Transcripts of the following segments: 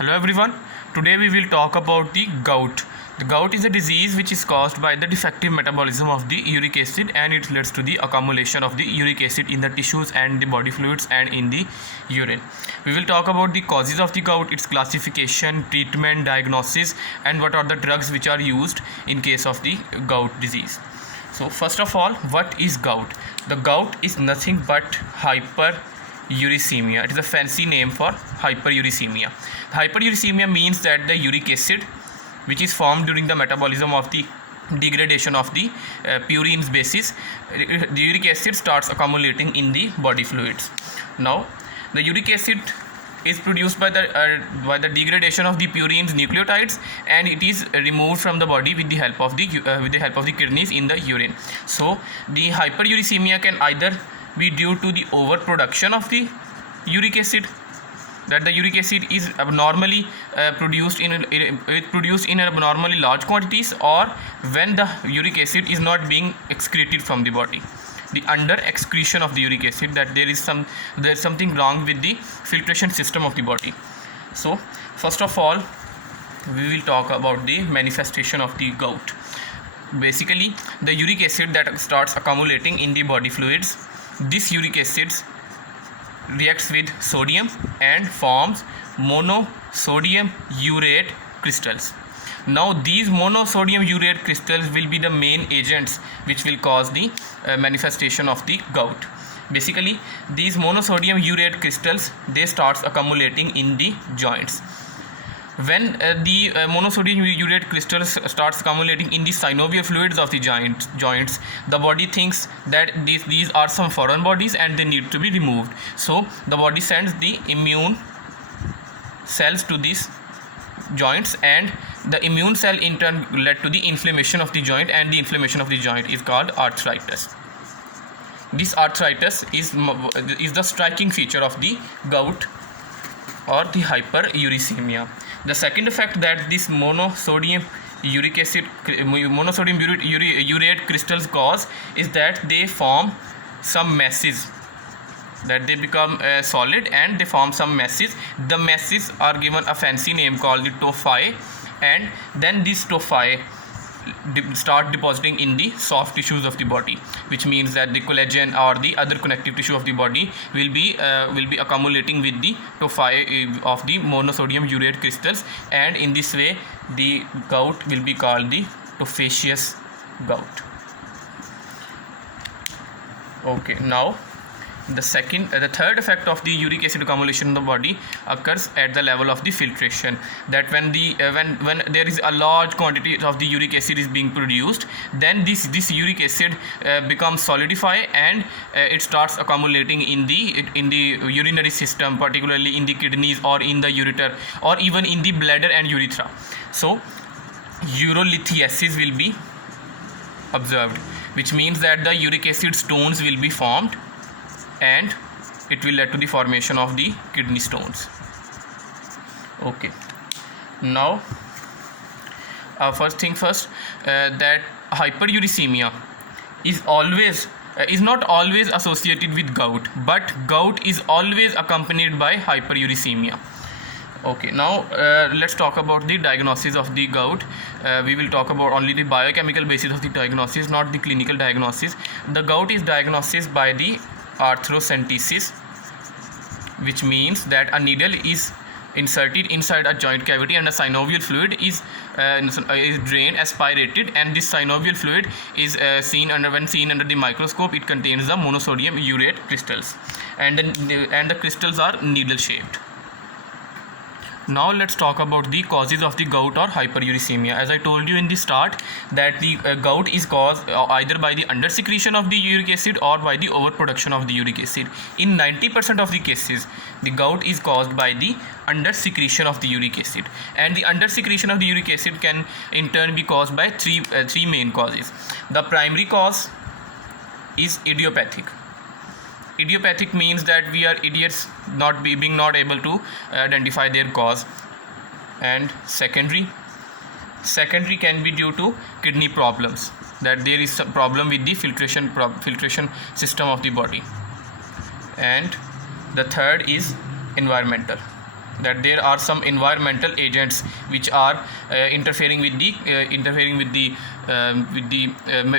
Hello everyone. Today we will talk about the gout. The gout is a disease which is caused by the defective metabolism of the uric acid, and it leads to the accumulation of the uric acid in the tissues and the body fluids and in the urine. We will talk about the causes of the gout, its classification, treatment, diagnosis, and what are the drugs which are used in case of the gout disease. So first of all, what is gout? The gout is nothing but hyperuricemia. It is a fancy name for hyperuricemia. Hyperuricemia means that the uric acid which is formed during the metabolism of the degradation of the purines basis, the uric acid starts accumulating in the body fluids. Now the uric acid is produced by the degradation of the purines nucleotides, and it is removed from the body with the help of the kidneys in the urine. So the hyperuricemia can either be due to the overproduction of the uric acid, that the uric acid is abnormally produced in abnormally large quantities, or when the uric acid is not being excreted from the body, the under excretion of the uric acid, that there is something wrong with the filtration system of the body. So first of all, we will talk about the manifestation of the gout. Basically, the uric acid that starts accumulating in the body fluids, this uric acid reacts with sodium and forms monosodium urate crystals. Now these monosodium urate crystals will be the main agents which will cause the manifestation of the gout. Basically, these monosodium urate crystals, they starts accumulating in the joints. When the monosodium urate crystals starts accumulating in the synovial fluids of the joints, the body thinks that these are some foreign bodies and they need to be removed. So the body sends the immune cells to these joints, and the immune cell in turn led to the inflammation of the joint, and the inflammation of the joint is called arthritis. This arthritis is the striking feature of the gout or the hyperuricemia. The second effect that this monosodium urate crystals cause is that they form some masses, that they become solid and they form some masses. The masses are given a fancy name called the tophi, and then these tophi start depositing in the soft tissues of the body, which means that the collagen or the other connective tissue of the body will be accumulating with the tophi of the monosodium urate crystals, and in this way the gout will be called the tophaceous gout. Okay, now the third effect of the uric acid accumulation in the body occurs at the level of the filtration, that when there is a large quantity of the uric acid is being produced, then this uric acid becomes solidify, and it starts accumulating in the urinary system, particularly in the kidneys or in the ureter or even in the bladder and urethra. So urolithiasis will be observed, which means that the uric acid stones will be formed, and it will lead to the formation of the kidney stones. Okay, now first thing first, that hyperuricemia is not always associated with gout, but gout is always accompanied by hyperuricemia. Okay, now let's talk about the diagnosis of the gout. We will talk about only the biochemical basis of the diagnosis, not the clinical diagnosis. The gout is diagnosed by the arthrocentesis, which means that a needle is inserted inside a joint cavity and a synovial fluid is drained, aspirated, and this synovial fluid is when seen under the microscope, it contains the monosodium urate crystals, and the crystals are needle shaped. Now let's talk about the causes of the gout or hyperuricemia. As I told you in the start, that the gout is caused either by the under secretion of the uric acid or by the overproduction of the uric acid. In 90% of the cases, the gout is caused by the under secretion of the uric acid, and the under secretion of the uric acid can in turn be caused by three main causes. The primary cause is idiopathic. Idiopathic means that we are idiots, being not able to identify their cause. And secondary can be due to kidney problems, that there is some problem with the filtration system of the body. And the third is environmental, that there are some environmental agents which are interfering with the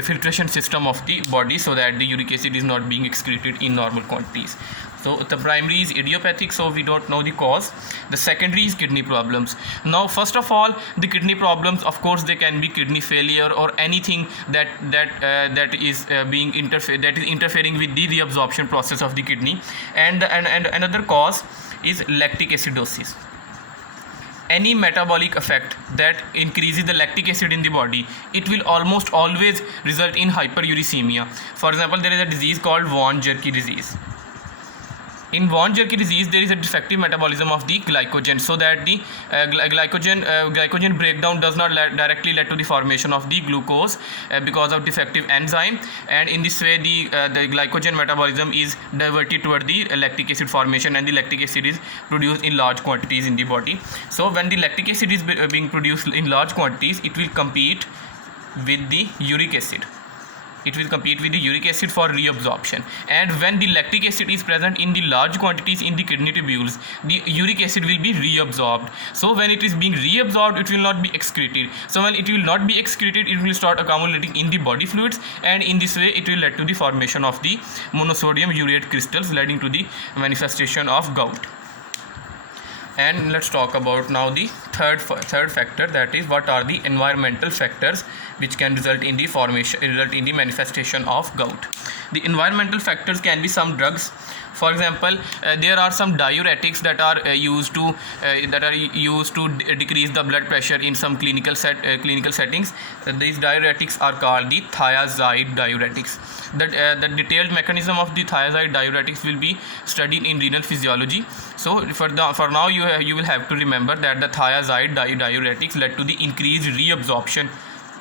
filtration system of the body, so that the uric acid is not being excreted in normal quantities. So the primary is idiopathic, so we don't know the cause. The secondary is kidney problems. Now first of all, the kidney problems, of course they can be kidney failure or anything that is interfering with the reabsorption process of the kidney. And another cause is lactic acidosis. Any metabolic effect that increases the lactic acid in the body, it will almost always result in hyperuricemia. For example, there is a disease called Vaughan-Jancke disease. In Vaughan-Jancke disease, there is a defective metabolism of the glycogen, so that the glycogen breakdown does not directly lead to the formation of the glucose because of defective enzyme, and in this way the glycogen metabolism is diverted toward the lactic acid formation, and the lactic acid is produced in large quantities in the body. So when the lactic acid is being produced in large quantities, it will compete with the uric acid. It will compete with the uric acid for reabsorption, and when the lactic acid is present in the large quantities in the kidney tubules, the uric acid will be reabsorbed. So when it is being reabsorbed, it will not be excreted. So when it will not be excreted, it will start accumulating in the body fluids, and in this way it will lead to the formation of the monosodium urate crystals, leading to the manifestation of gout. And let's talk about now the third factor, that is what are the environmental factors which can result in the manifestation of gout. The environmental factors can be some drugs. For example, there are some diuretics that are used to decrease the blood pressure in some clinical settings. These diuretics are called the thiazide diuretics. The detailed mechanism of the thiazide diuretics will be studied in renal physiology. So for now you will have to remember that the thiazide diuretics led to the increased reabsorption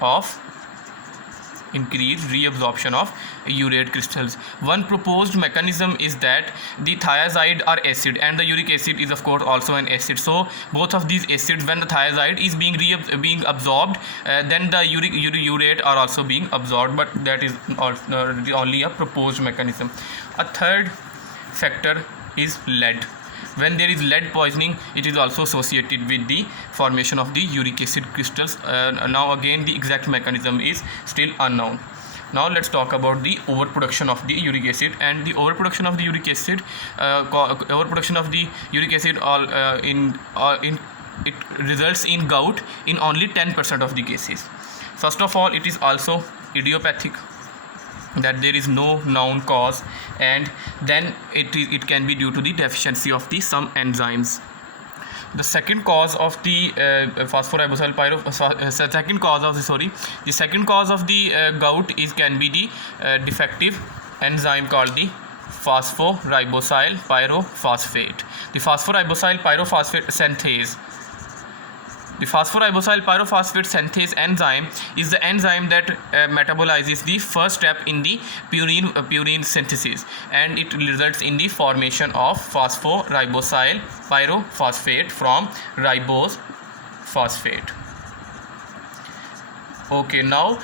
of urate crystals. One proposed mechanism is that the thiazide are acid and the uric acid is of course also an acid. So both of these acids, when the thiazide is being absorbed, then the urate are also being absorbed, but that is only a proposed mechanism. A third factor is lead. When there is lead poisoning, it is also associated with the formation of the uric acid crystals. Now again the exact mechanism is still unknown. Now let's talk about the overproduction of the uric acid. And the overproduction of the uric acid, it results in gout in only 10% of the cases. First of all, it is also idiopathic, that there is no known cause, and then it can be due to the deficiency of some enzymes. The second cause of the gout can be the defective enzyme called the phosphoribosyl pyrophosphate. The phosphoribosyl pyrophosphate synthase. The phosphoribosyl pyrophosphate synthase enzyme is the enzyme that metabolizes the first step in the purine synthesis, and it results in the formation of phosphoribosyl pyrophosphate from ribose phosphate. Okay, now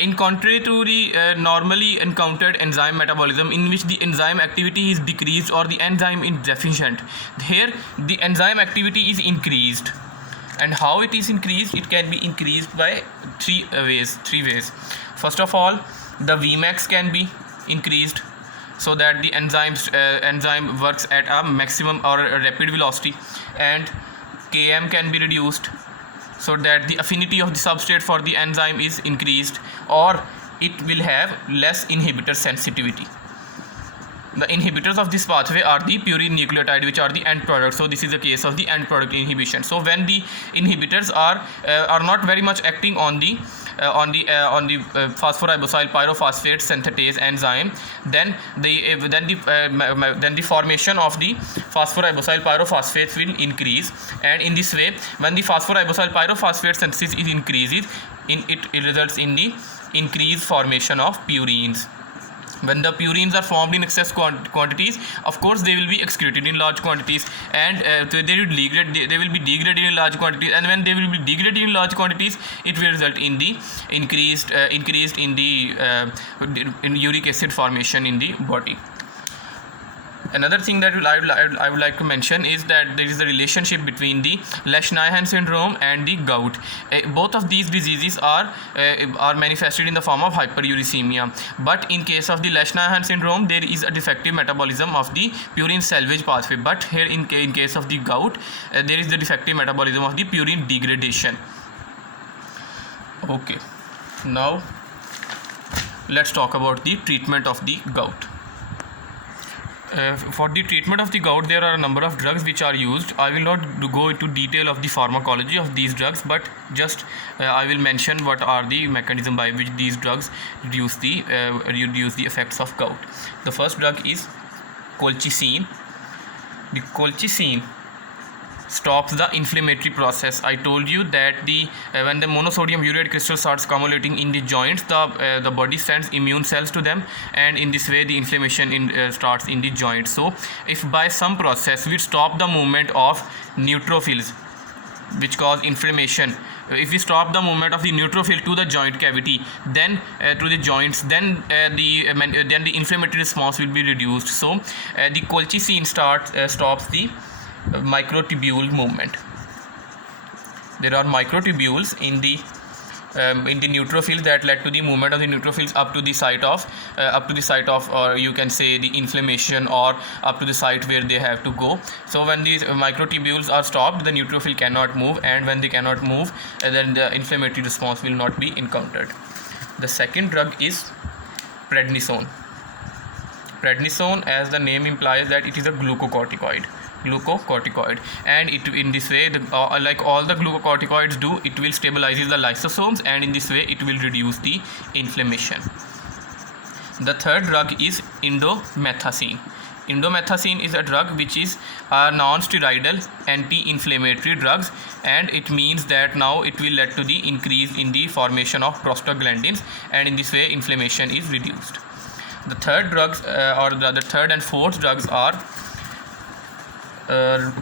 in contrary to the normally encountered enzyme metabolism, in which the enzyme activity is decreased or the enzyme is deficient, here the enzyme activity is increased. And how it is increased? It can be increased by three ways. First of all, the Vmax can be increased, so that the enzyme works at a maximum or a rapid velocity, and Km can be reduced, so that the affinity of the substrate for the enzyme is increased, or it will have less inhibitor sensitivity. The inhibitors of this pathway are the purine nucleotide, which are the end product. So this is the case of the end product inhibition. So when the inhibitors are not very much acting on the phosphoribosyl pyrophosphate synthetase enzyme, then the formation of the phosphoribosyl pyrophosphates will increase, and in this way, when the phosphoribosyl pyrophosphate synthesis increases, it results in the increased formation of purines. When the purines are formed in excess quantities, of course they will be excreted in large quantities, and they will be degraded in large quantities, and when they will be degraded in large quantities, it will result in the increased in uric acid formation in the body. Another thing that I would like to mention is that there is a relationship between the Lesch-Nyhan syndrome and the gout. Both of these diseases are manifested in the form of hyperuricemia. But in case of the Lesch-Nyhan syndrome, there is a defective metabolism of the purine salvage pathway. But here in case of the gout, there is the defective metabolism of the purine degradation. Okay, now let's talk about the treatment of the gout. For the treatment of the gout, there are a number of drugs which are used. I will not go into detail of the pharmacology of these drugs, but just I will mention what are the mechanism by which these drugs reduce the effects of gout. The first drug is colchicine. The colchicine stops the inflammatory process. I told you that when the monosodium urate crystal starts accumulating in the joints, the body sends immune cells to them, and in this way the inflammation starts in the joint. So if by some process we stop the movement of neutrophils which cause inflammation, if we stop the movement of the neutrophil to the joint cavity, then to the joints, then the inflammatory response will be reduced. So the colchicine stops the microtubule movement. There are microtubules in the neutrophils that led to the movement of the neutrophils up to the site of or you can say the inflammation, or up to the site where they have to go. So when these microtubules are stopped, the neutrophil cannot move, and when they cannot move, then the inflammatory response will not be encountered. The second drug is prednisone. Prednisone, as the name implies, that it is a glucocorticoid, and in this way, like all the glucocorticoids do, it will stabilize the lysosomes, and in this way it will reduce the inflammation. The third drug is indomethacin. Indomethacin is a drug which is a non-steroidal anti-inflammatory drugs, and it means that now it will lead to the increase in the formation of prostaglandins, and in this way inflammation is reduced. The third drugs the third and fourth drugs are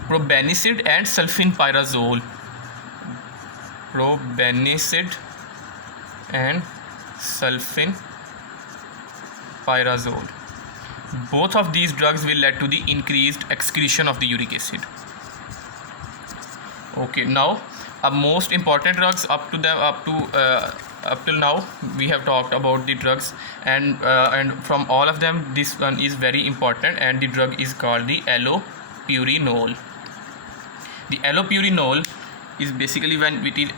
probenecid and sulfenpyrazole. Probenecid and sulfenpyrazole. Both of these drugs will lead to the increased excretion of the uric acid. Okay, now most important drugs up till now we have talked about the drugs, and from all of them this one is very important, and the drug is called the allopurinol. The allopurinol is basically, when it is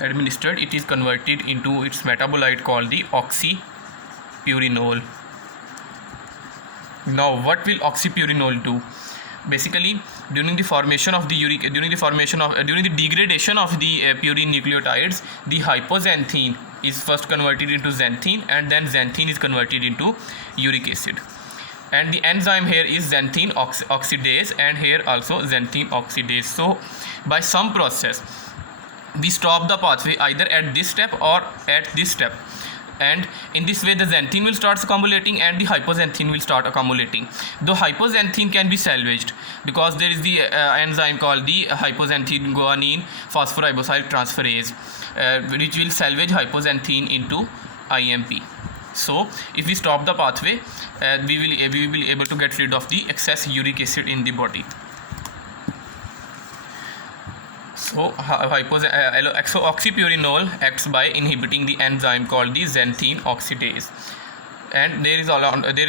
administered, it is converted into its metabolite called the oxypurinol. Now what will oxypurinol do? Basically, during the degradation of the purine nucleotides, the hypoxanthine is first converted into xanthine, and then xanthine is converted into uric acid. And the enzyme here is xanthine oxidase, and here also xanthine oxidase. So by some process we stop the pathway either at this step or at this step, and in this way the xanthine will start accumulating and the hypoxanthine will start accumulating. Though hypoxanthine can be salvaged because there is the enzyme called the hypoxanthine guanine phosphoriboside transferase, which will salvage hypoxanthine into IMP. So if we stop the pathway, we will be able to get rid of the excess uric acid in the body. So oxypurinol acts by inhibiting the enzyme called the xanthine oxidase, and there is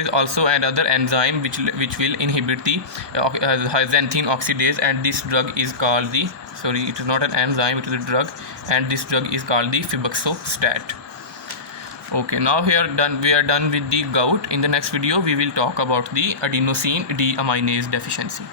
also another enzyme which will inhibit the xanthine oxidase, and this drug is called it is not an enzyme, it is a drug, and this drug is called the febuxostat. Okay, now we are done with the gout. In the next video we will talk about the adenosine deaminase deficiency.